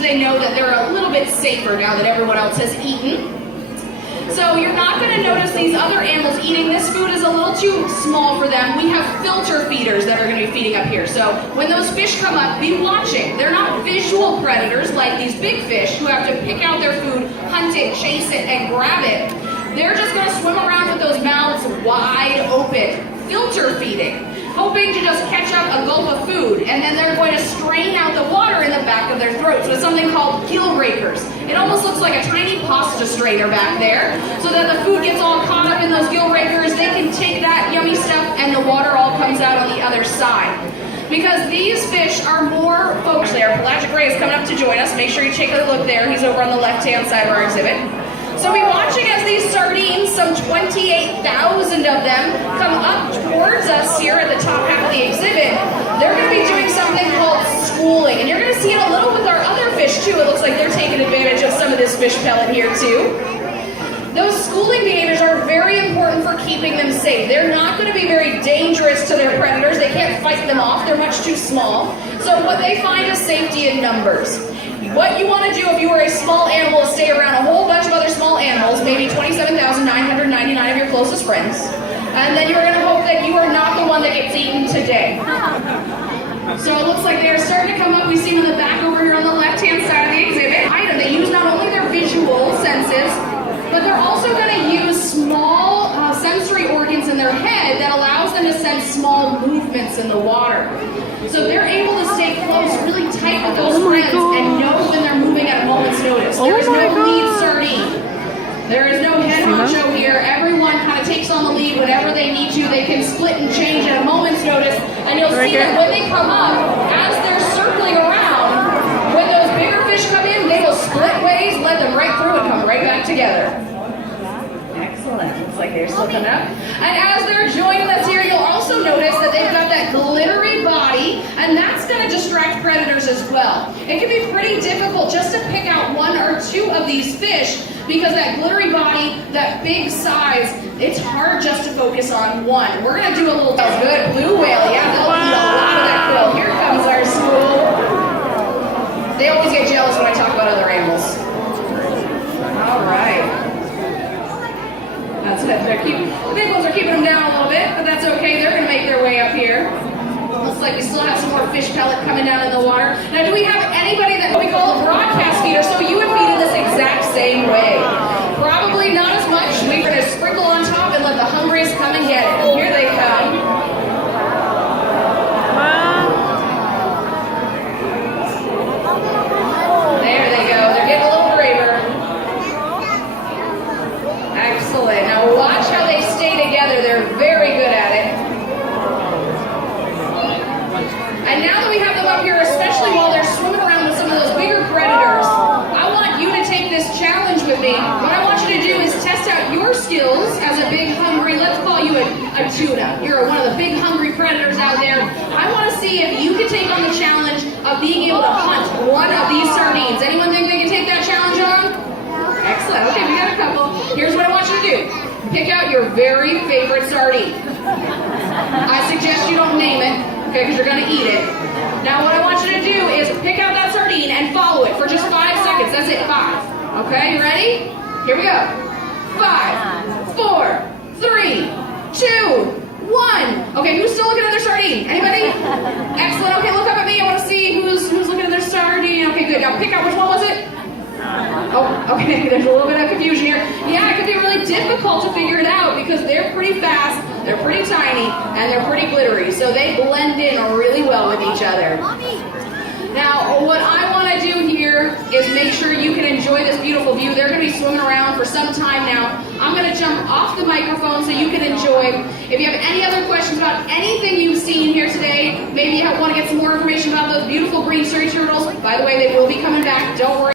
as they know that they're a little bit safer now that everyone else has eaten. So you're not going to notice these other animals eating. This food is a little too small for them. We have filter feeders that are going to be feeding up here. So when those fish come up, be watching. They're not visual predators like these big fish who have to pick out their food, hunt it, chase it, and grab it. They're just going to swim around with those mouths wide open, filter feeding, hoping to just catch up a gulp of food, and then they're going to strain out the water in the back of their throat. So it's something called gill rakers. It almost looks like a tiny pasta strainer back there, so that the food gets all caught up in those gill rakers. They can take that yummy stuff and the water all comes out on the other side. Because these fish are more folks there. Pelagic Ray is coming up to join us. Make sure you take a look there. He's over on the left-hand side of our exhibit. So we're watching as these sardines, some 28,000 of them, come up towards us here at the top half of the exhibit. They're going to be doing something called schooling, and you're going to see it a little with our other fish too. It looks like they're taking advantage of some of this fish pellet here too. Those schooling behaviors are very important for keeping them safe. They're not going to be very dangerous to their predators. They can't fight them off. They're much too small. So what they find is safety in numbers. What you want to do if you are a small animal is stay around a whole bunch of other small animals, maybe 27,999 of your closest friends, and then you're going to hope that you are not the one that gets eaten today. So it looks like they're starting to come up. We see them in the back over here on the left-hand side of the exhibit. Item, they use not only their visual senses, but they're also going to use small sensory organs in their head that allows them to sense small movements in the water. So they're able to stay close, really tight with those friends and know when they're moving at a moment's notice. There is no lead sardine. There is no head honcho here. Everyone kind of takes on the lead whenever they need to. They can split and change at a moment's notice. And you'll see that when they come up, as they're circling around, when those bigger fish come in, they will split ways, let them right through and come right back together. Excellent. Looks like they're still coming up. And as they're joining us here, you'll also notice that they've got that glittery body, and that's going to distract predators as well. It can be pretty difficult just to pick out one or two of these fish because that glittery body, that big size, it's hard just to focus on one. We're going to do a little good blue whale. Yeah, they'll eat a lot of that quill. Here comes our school. They always get jealous when I talk about other animals. All right. That's it. The big ones are keeping them down a little bit, but that's okay. They're going to make their way up here. Looks like we still have some more fish pellet coming down in the water. Now, do we have anybody that we call a broadcast feeder? So you would feed in this exact same way. Probably not as much. We're going to sprinkle on top and let the hungriest come and get it. And here they come. There they go. They're getting a little braver. Excellent. Now watch how they stay together. They're very good at it. And now that we have them up here, especially while they're swimming around with some of those bigger predators, I want you to take this challenge with me. What I want you to do is test out your skills as a big hungry, let's call you a tuna. You're one of the big hungry predators out there. I want to see if you can take on the challenge of being able to hunt one of these sardines. Anyone think they can take that challenge on? Excellent. Okay, we got a couple. Here's what I want you to do. Pick out your very favorite sardine. I suggest you don't name it, okay, because you're going to eat it. Now what I want you to do is pick out that sardine and follow it for just 5 seconds. That's it, 5. Okay, you ready? Here we go. 5, 4, 3, 2, 1. Okay, who's still looking at their sardine? Anybody? Excellent. Okay, look up at me. I want to see who's looking at their sardine. Okay, good. Now pick out which one was it? Oh, okay, there's a little bit of confusion here. Yeah, it can be really difficult to figure it out because they're pretty fast, they're pretty tiny, and they're pretty glittery. So they blend in really well with each other. Now, what I want to do here is make sure you can enjoy this beautiful view. They're going to be swimming around for some time now. I'm going to jump off the microphone so you can enjoy. If you have any other questions about anything you've seen here today, maybe you want to get some more information about those beautiful green sturdy turtles, by the way, they will be coming back. Don't worry.